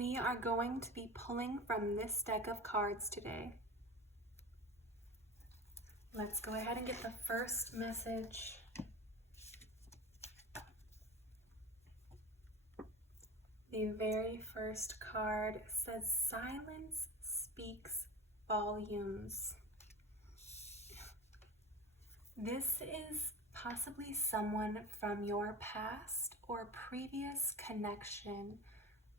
We are going to be pulling from this deck of cards today. Let's go ahead and get the first message. The very first card says, "Silence speaks volumes." This is possibly someone from your past or previous connection.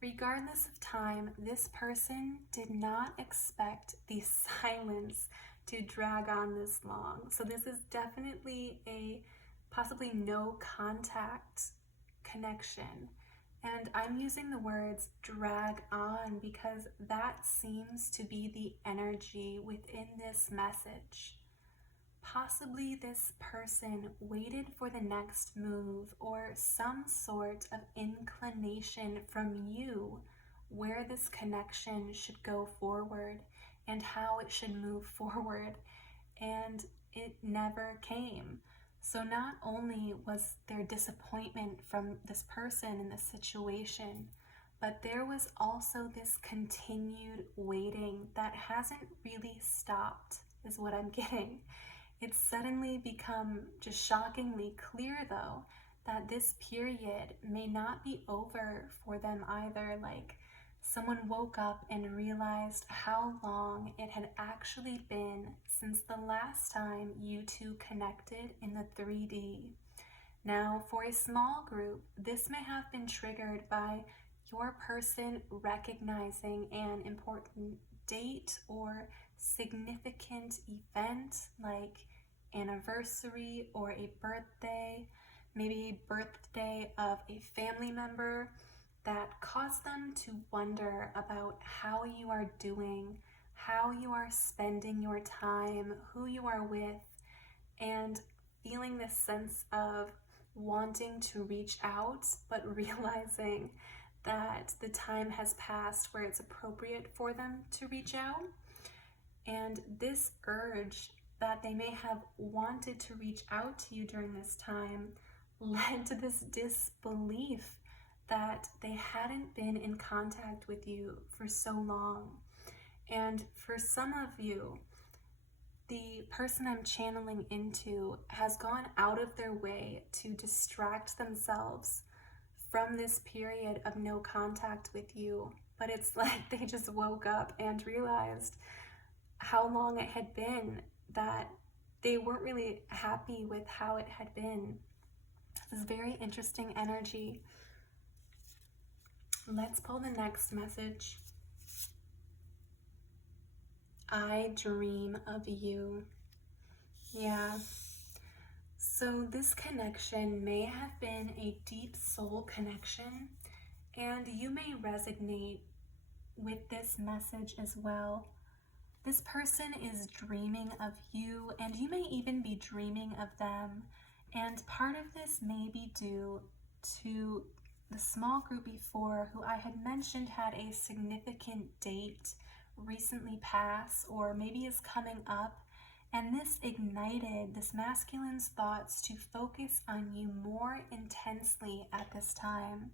Regardless of time, this person did not expect the silence to drag on this long. So this is definitely a possibly no contact connection. And I'm using the words drag on because that seems to be the energy within this message. Possibly this person waited for the next move or some sort of inclination from you where this connection should go forward and how it should move forward, and it never came. So not only was there disappointment from this person in this situation, but there was also this continued waiting that hasn't really stopped, is what I'm getting. It's suddenly become just shockingly clear, though, that this period may not be over for them either. Like, someone woke up and realized how long it had actually been since the last time you two connected in the 3D. Now, for a small group, this may have been triggered by your person recognizing an important date or significant event like anniversary or a birthday, maybe a birthday of a family member that caused them to wonder about how you are doing, how you are spending your time, who you are with, and feeling this sense of wanting to reach out, but realizing that the time has passed where it's appropriate for them to reach out. And this urge that they may have wanted to reach out to you during this time led to this disbelief that they hadn't been in contact with you for so long. And for some of you, the person I'm channeling into has gone out of their way to distract themselves from this period of no contact with you. But it's like they just woke up and realized how long it had been that they weren't really happy with how it had been. This is very interesting energy. Let's pull the next message. I dream of you. Yeah. So this connection may have been a deep soul connection, and you may resonate with this message as well. This person is dreaming of you, and you may even be dreaming of them. And part of this may be due to the small group before who I had mentioned had a significant date recently pass, or maybe is coming up. And this ignited this masculine's thoughts to focus on you more intensely at this time.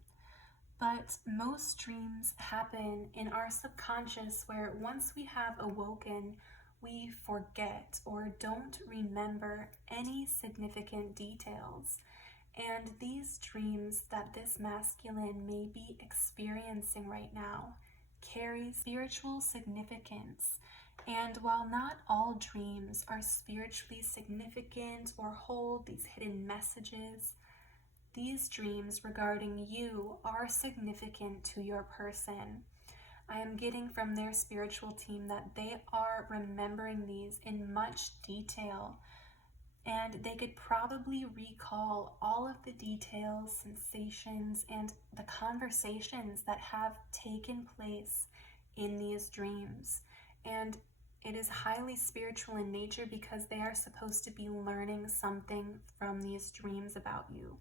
But most dreams happen in our subconscious where once we have awoken, we forget or don't remember any significant details. And these dreams that this masculine may be experiencing right now carry spiritual significance. And while not all dreams are spiritually significant or hold these hidden messages, these dreams regarding you are significant to your person. I am getting from their spiritual team that they are remembering these in much detail, and they could probably recall all of the details, sensations, and the conversations that have taken place in these dreams. And it is highly spiritual in nature because they are supposed to be learning something from these dreams about you.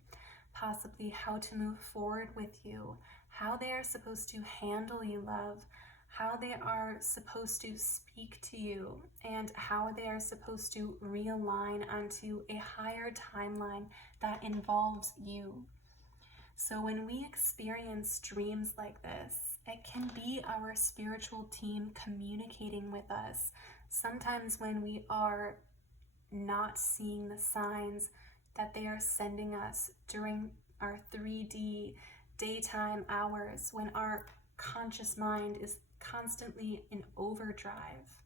Possibly how to move forward with you, how they are supposed to handle you, love, how they are supposed to speak to you, and how they are supposed to realign onto a higher timeline that involves you. So when we experience dreams like this, It can be our spiritual team communicating with us. Sometimes when we are not seeing the signs that they are sending us during our 3D daytime hours, when our conscious mind is constantly in overdrive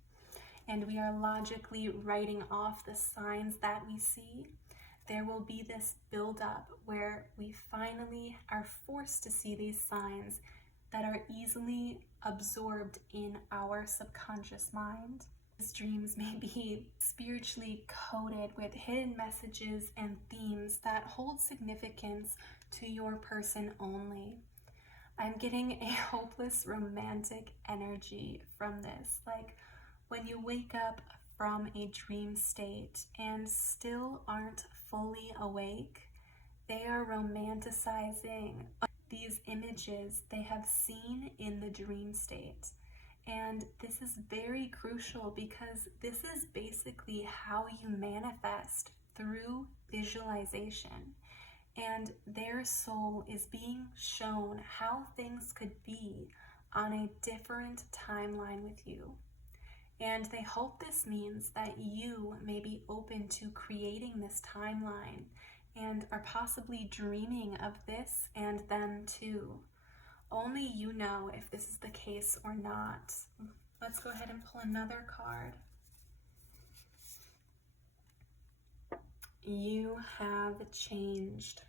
and we are logically writing off the signs that we see, there will be this buildup where we finally are forced to see these signs that are easily absorbed in our subconscious mind. These dreams may be spiritually coded with hidden messages and themes that hold significance to your person only. I'm getting a hopeless romantic energy from this. Like when you wake up from a dream state and still aren't fully awake, they are romanticizing these images they have seen in the dream state. And this is very crucial because this is basically how you manifest through visualization. And their soul is being shown how things could be on a different timeline with you. And they hope this means that you may be open to creating this timeline and are possibly dreaming of this and them too. Only you know if this is the case or not. Let's go ahead and pull another card. You have changed.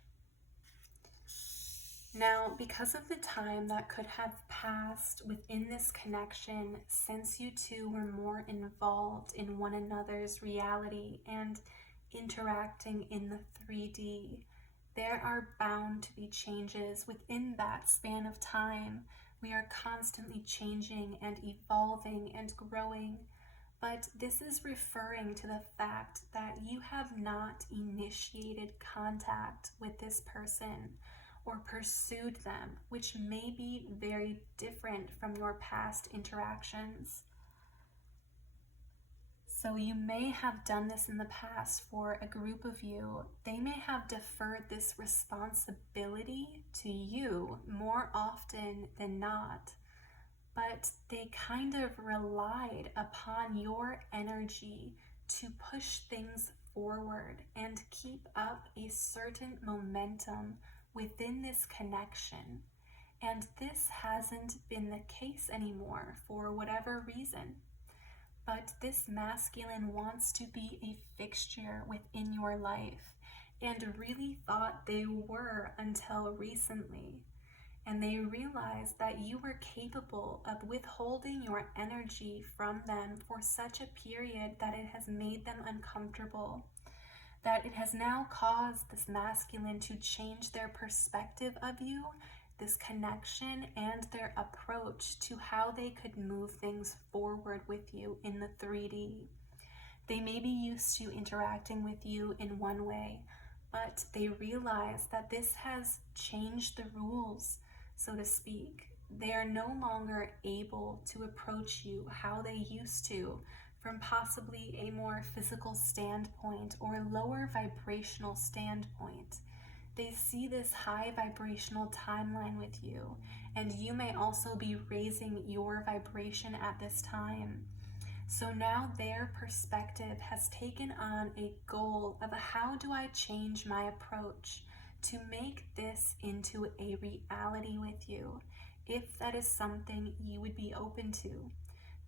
Now, because of the time that could have passed within this connection since you two were more involved in one another's reality and interacting in the 3D, there are bound to be changes within that span of time. We are constantly changing and evolving and growing, but this is referring to the fact that you have not initiated contact with this person or pursued them, which may be very different from your past interactions. So you may have done this in the past for a group of you. They may have deferred this responsibility to you more often than not, but they kind of relied upon your energy to push things forward and keep up a certain momentum within this connection. And this hasn't been the case anymore for whatever reason. But this masculine wants to be a fixture within your life and really thought they were until recently. And they realized that you were capable of withholding your energy from them for such a period that it has made them uncomfortable, that it has now caused this masculine to change their perspective of you, this connection, and their approach to how they could move things forward with you in the 3D. They may be used to interacting with you in one way, but they realize that this has changed the rules, so to speak. They are no longer able to approach you how they used to, from possibly a more physical standpoint or lower vibrational standpoint. They see this high vibrational timeline with you, and you may also be raising your vibration at this time. So now their perspective has taken on a goal of how do I change my approach to make this into a reality with you, if that is something you would be open to.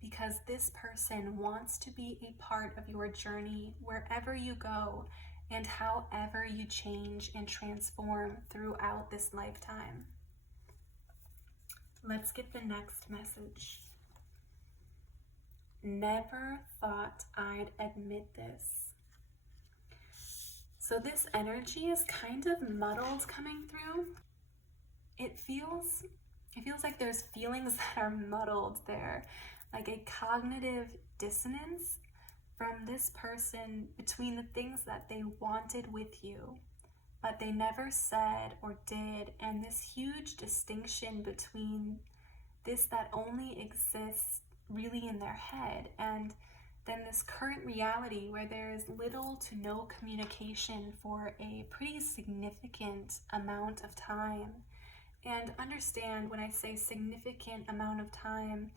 Because this person wants to be a part of your journey wherever you go and however you change and transform throughout this lifetime. Let's get the next message. Never thought I'd admit this. So this energy is kind of muddled coming through. It feels like there's feelings that are muddled there, like a cognitive dissonance from this person between the things that they wanted with you, but they never said or did, and this huge distinction between this that only exists really in their head, and then this current reality where there is little to no communication for a pretty significant amount of time. And understand when I say significant amount of time,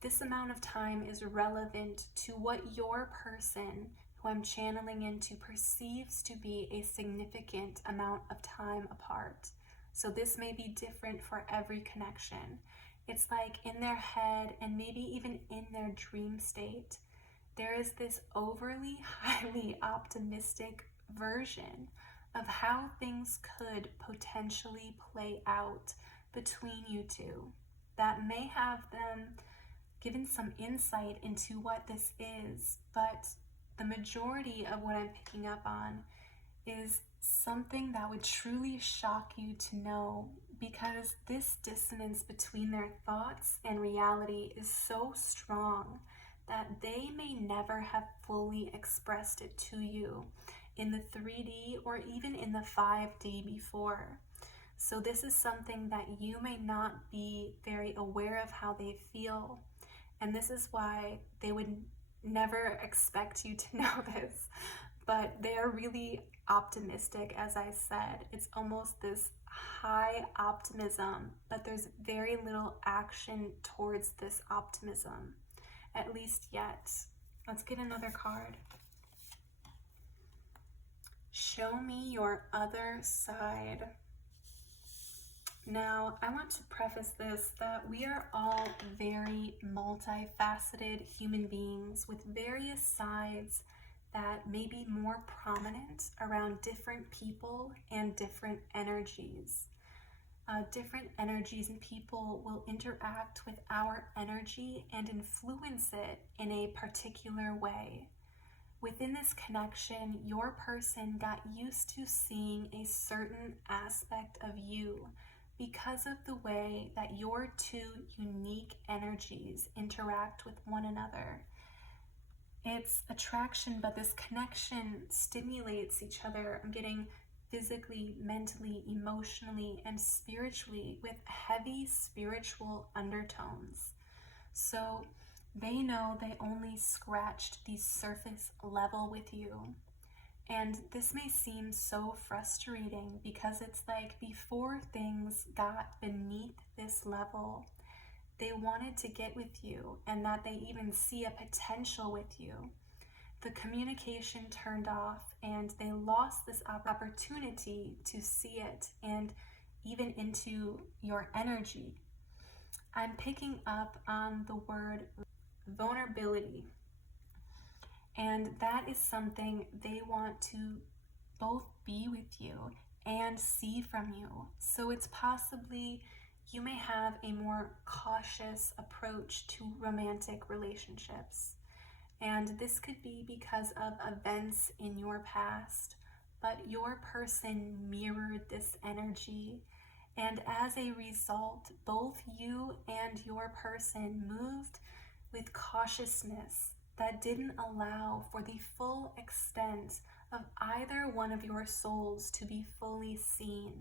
this amount of time is relevant to what your person, who I'm channeling into, perceives to be a significant amount of time apart. So this may be different for every connection. It's like in their head and maybe even in their dream state, there is this overly highly optimistic version of how things could potentially play out between you two that may have them given some insight into what this is, but the majority of what I'm picking up on is something that would truly shock you to know, because this dissonance between their thoughts and reality is so strong that they may never have fully expressed it to you in the 3D or even in the 5D before. So this is something that you may not be very aware of how they feel. And this is why they would never expect you to know this. But they are really optimistic, as I said. It's almost this high optimism, but there's very little action towards this optimism, at least yet. Let's get another card. Show me your other side. Now, I want to preface this that we are all very multifaceted human beings with various sides that may be more prominent around different people and different energies. Different energies and people will interact with our energy and influence it in a particular way. Within this connection, your person got used to seeing a certain aspect of you because of the way that your two unique energies interact with one another. It's attraction, but this connection stimulates each other. I'm getting physically, mentally, emotionally, and spiritually with heavy spiritual undertones. So they know they only scratched the surface level with you. And this may seem so frustrating because it's like before things got beneath this level, they wanted to get with you and that they even see a potential with you. The communication turned off and they lost this opportunity to see it and even into your energy. I'm picking up on the word vulnerability. And that is something they want to both be with you and see from you. So it's possibly you may have a more cautious approach to romantic relationships. And this could be because of events in your past, but your person mirrored this energy. And as a result, both you and your person moved with cautiousness that didn't allow for the full extent of either one of your souls to be fully seen.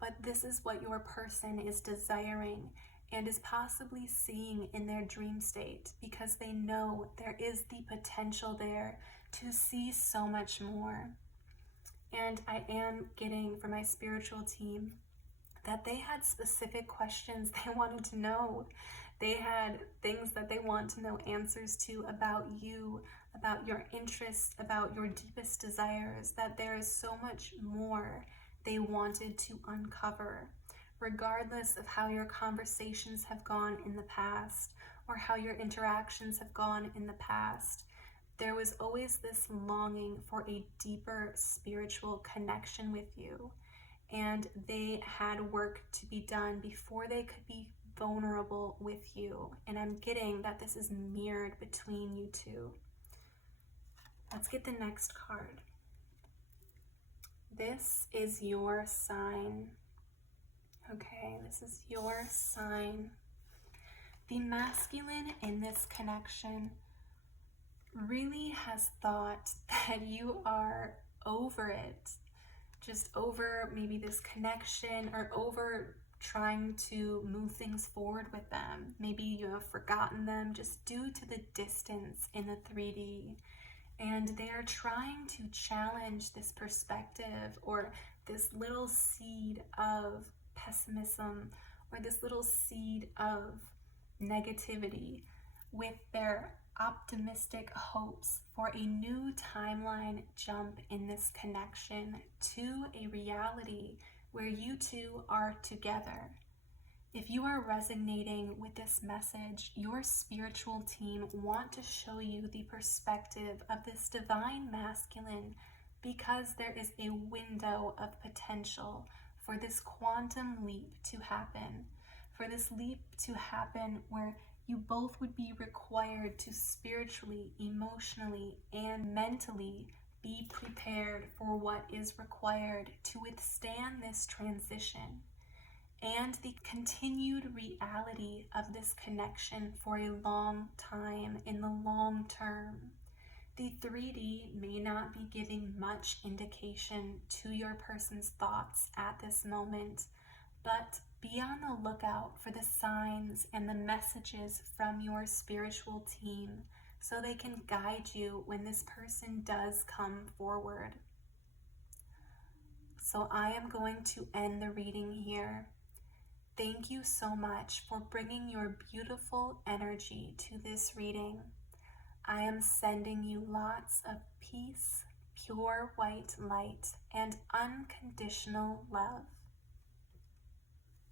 But this is what your person is desiring and is possibly seeing in their dream state, because they know there is the potential there to see so much more. And I am getting from my spiritual team that they had specific questions they wanted to know. They had things that they want to know answers to about you, about your interests, about your deepest desires, that there is so much more they wanted to uncover. Regardless of how your conversations have gone in the past or how your interactions have gone in the past, there was always this longing for a deeper spiritual connection with you. And they had work to be done before they could be vulnerable with you. And I'm getting that this is mirrored between you two. Let's get the next card. This is your sign. Okay, this is your sign. The masculine in this connection really has thought that you are over it. Just over maybe this connection or over trying to move things forward with them. Maybe you have forgotten them just due to the distance in the 3D. And they are trying to challenge this perspective or this little seed of pessimism or this little seed of negativity with their optimistic hopes for a new timeline jump in this connection to a reality where you two are together. If you are resonating with this message, your spiritual team want to show you the perspective of this divine masculine because there is a window of potential for this quantum leap to happen, for this leap to happen where you both would be required to spiritually, emotionally, and mentally be prepared for what is required to withstand this transition and the continued reality of this connection for a long time in the long term. The 3D may not be giving much indication to your person's thoughts at this moment, but be on the lookout for the signs and the messages from your spiritual team so they can guide you when this person does come forward. So I am going to end the reading here. Thank you so much for bringing your beautiful energy to this reading. I am sending you lots of peace, pure white light, and unconditional love.